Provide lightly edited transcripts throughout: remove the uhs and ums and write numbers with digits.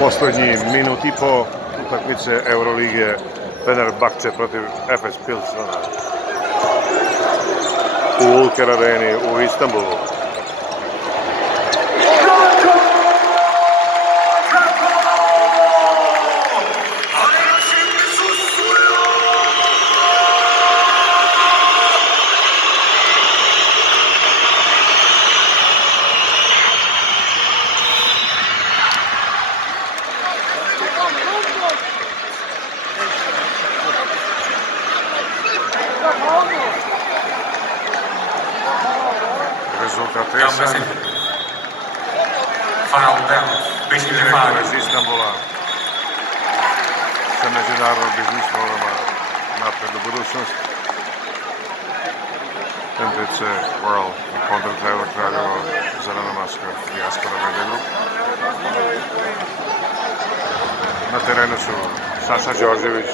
Poslednji minut i po utakmice Eurolige Fenerbahče protiv Efes Pilsena u Ulker Areni u Istanbulu. Rezultat jasan. Direktno iz Istanbula sa međunarodnog biznis foruma napred u budućnost. MPC World u kontratajevo Kraljevo, Zelena maska, Dijaspora Media Group. Na terenu su Saša Đorđević,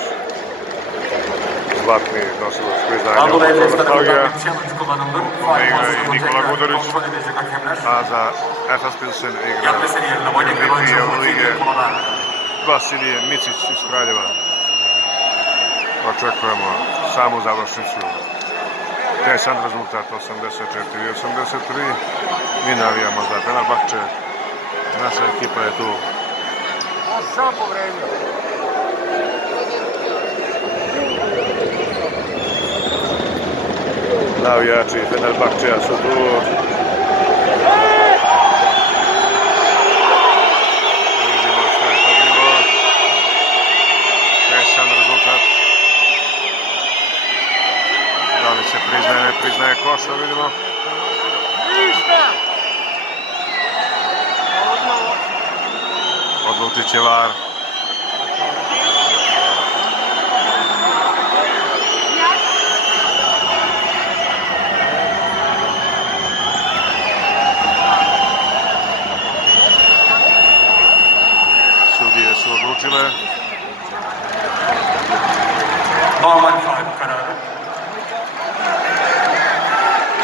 zlatni nosilac priznanja od nostalgija, igra i Nikola Gudurić, a za Efes Pilsen igra MVP Eurolige Vasilije Micić iz Kraljeva. Očekujemo samu završnicu. Tesan rezultat 84-83. Mi navijamo za Fenerbahče. Naša ekipa je tu. Navijači Fenerbahčeja su tu. Vidimo šta je to bilo. Tesan rezultat. Da li se priznaje, ne priznaje koša, vidimo. Odlučit će VAR. Sudije su odlučile.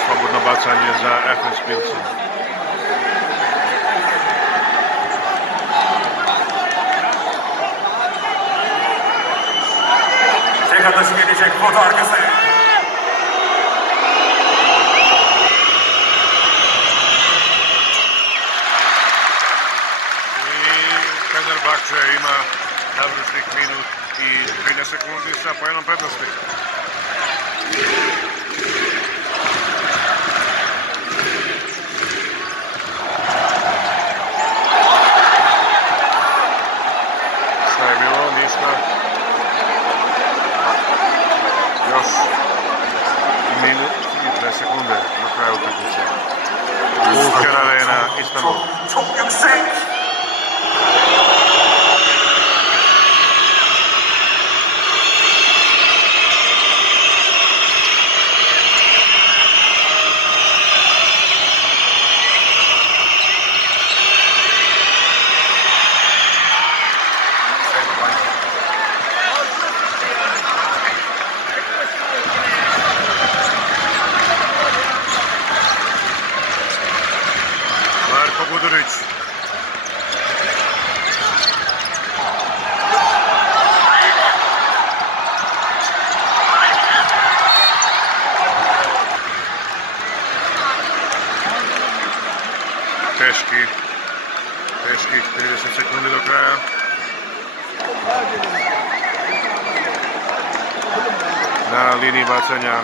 Slobodno bacanje za Efes Pilsen. Tek atışı gelecek foto arkası. Fenerbahče ima završnih minut i 13 sekundi sa pojednom prednosti. Šta je bilo? Ništa. Još minut i 2 sekunde na kraju utakmice. Ulker Arena, Istanbul. Çok yüksek. Marko Gudurić. Teških 30 sekundi do kraja. Na liniji bacanja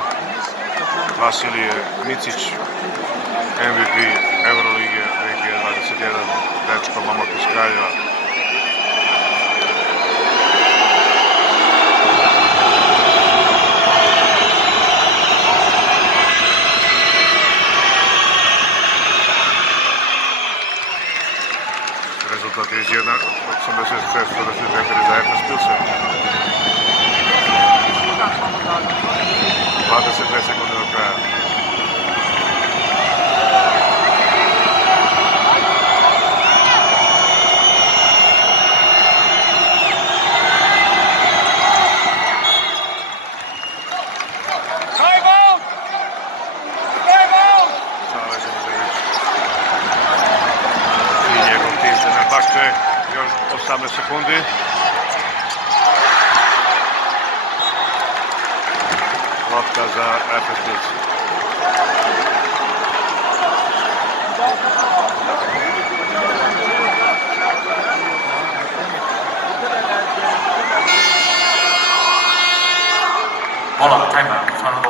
Vasilije Micić, MVP Eurolige 2021, dečko momak iz Kraljeva. Rezultat je izjednak 86-84 za Efes Pilsen. 22 sekunde do kraja. Fenerbahče Još 18 sekundi. Lopta za Efes Pilsen. Mola, timeout.